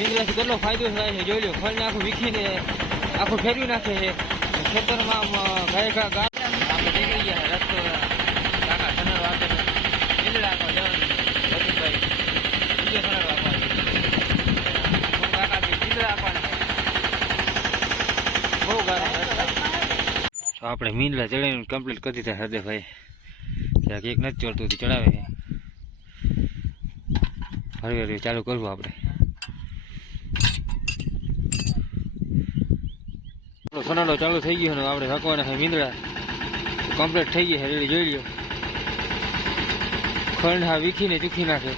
મીંદડાથી કેટલો ફાયદો થાય છે? જોઈ લો ફળને આખું વીખીને આખું ફેરવી નાખે છે. ખેતરમાં ગાય ઘા ગા આપણે નીકળી ગયા રસ્તો કાકા સનર વાગે નીંદડા આપવા જવાનું રજનીભાઈ બીજો સનર આપવા કાકા બી મીંદડા આપવાના બહુ ગારા તો આપણે મીંડલા ચડાવીને કમ્પ્લીટ કરી દીધા હૃદયભાઈ ત્યાં એક નથી ચડતું ચડાવે. હરવે હળવે ચાલુ કરવું આપણે. આપણો ચાલુ થઈ ગયો આપણે રાખવાના છે મીંદડા કમ્પ્લીટ થઈ ગયા રેડી, જોઈ લ્યો. ખંડ હા વીખીને ચૂકી નાખે.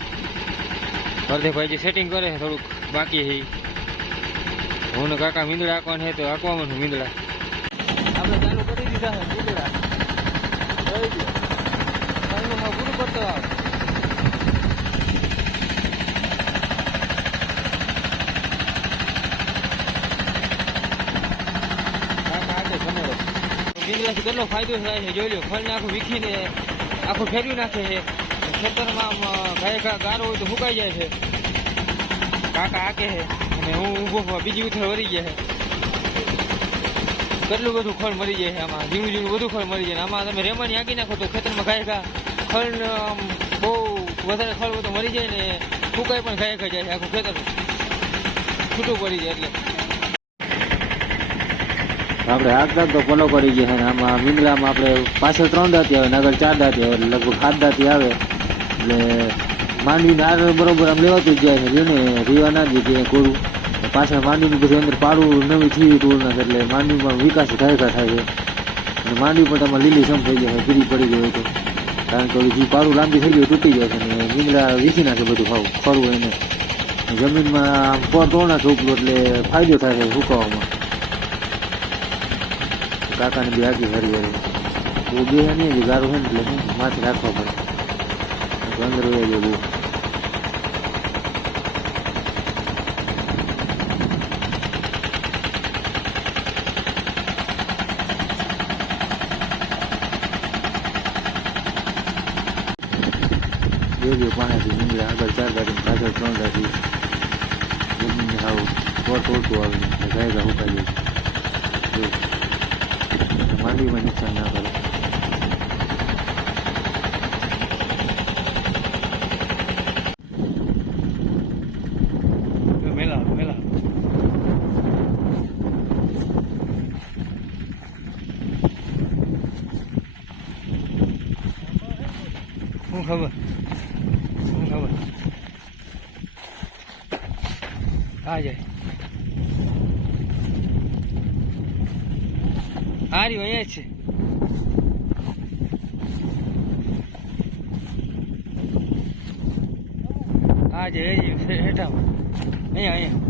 હરદેભાઈ જે સેટિંગ કરે છે, થોડુંક બાકી છે હું ને કાકા મીંદડા આંકવાના છે, તો આંકવામાં મીંદડા આપણે ચાલુ કરી દીધા છે મીંદડા જોઈ લ્યો ટાઈમમાં પૂરું કરતો આવ મીંદડાથી કેટલો ફાયદો થાય છે, જોઈ લો, ફળને આખું વીખીને આખું ફેરવી નાખે છે. ખેતરમાં ગાય ગારો હોય તો સુકાઈ જાય છે. કાકા આકે છે અને હું ઊભો બીજી ઉથળ વરી ગયા છે. કેટલું બધું ખળ મરી જાય છે આમાં, ઝીણું ઝીણું બધું ખળ મરી જાય આમાં તમે રેમાની આંકી નાખો તો ખેતરમાં ગાય ઘા આમ, બહુ વધારે ખળ હોય તો મરી જાય ને ફૂકાઈ પણ ગાય ઘા જાય છે આખું ખેતર. છૂટું પડી જાય એટલે. આપણે આગળ તો પલો પડી ગયા અને આમાં મીંદડામાં આપણે પાછળ ત્રણ દાંતી આવે આગળ ચાર દાંતી આવે, લગભગ સાત દાંતી આવે. એટલે માંડવી નાર બરોબર આમ લેવાતું જ જાય છે. ને, રીવા ના દે કે કોરું. પાછળ માંડવીનું બધું અંદર પાડું નવી થયું નાખે એટલે માંડવીમાં વિકાસ ઘાયકા થાય છે. અને માંડવી પણ તમારે લીલી સમ થઈ જાય પીરી પડી ગઈ તો. કારણ કે જે પાડું લાંબી થઈ ગયું તૂટી જાય છે ને મીંદડા વીસી નાખે બધું ખાવ ખરું એને. જમીનમાં આમ પોર તોડ નાખે ઉપલું, એટલે ફાયદો થાય છે સુકાવામાં કાકાને બી આગી હરી હરી. હું બે નહીં હજી ગારું હોય એટલે હું માથે રાખવા પડે. અંદર વહી જાય બહુ નીકળે આગળ ચાર ગાડી પાછળ ત્રણ ગાડી. હાવ પોર તોડતું આવે છે, એટલે ગાય જાય છે એવું માંડવીમાં નુકસાન ના કરે મેલા મેલા શું ખબર શું ખબર આ જાય આ રહ્યું અહીંયા છે. આ જે હેઠામાં. અહીંયા અહીંયા.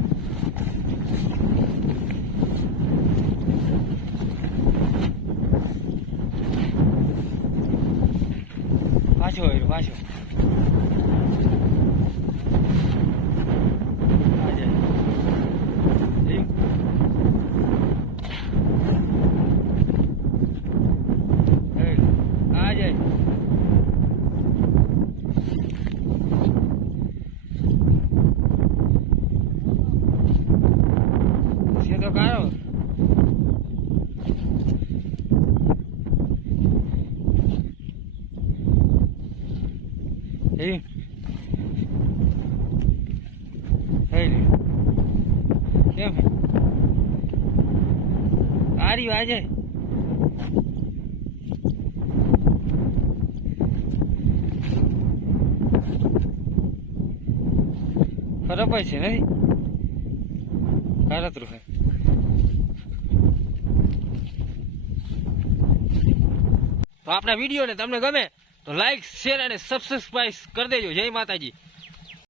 પાછો પાછો આ જાય જોયું? જોયું? આ જાય Hey. Hey. કેમ? આ રહ્યું આજે ખરાબ છે કારતરું છે તો આપણા વિડીયોને તમને ગમે તો લાઈક શેર અને સબસ્ક્રાઈબ કરી દેજો. જય માતાજી.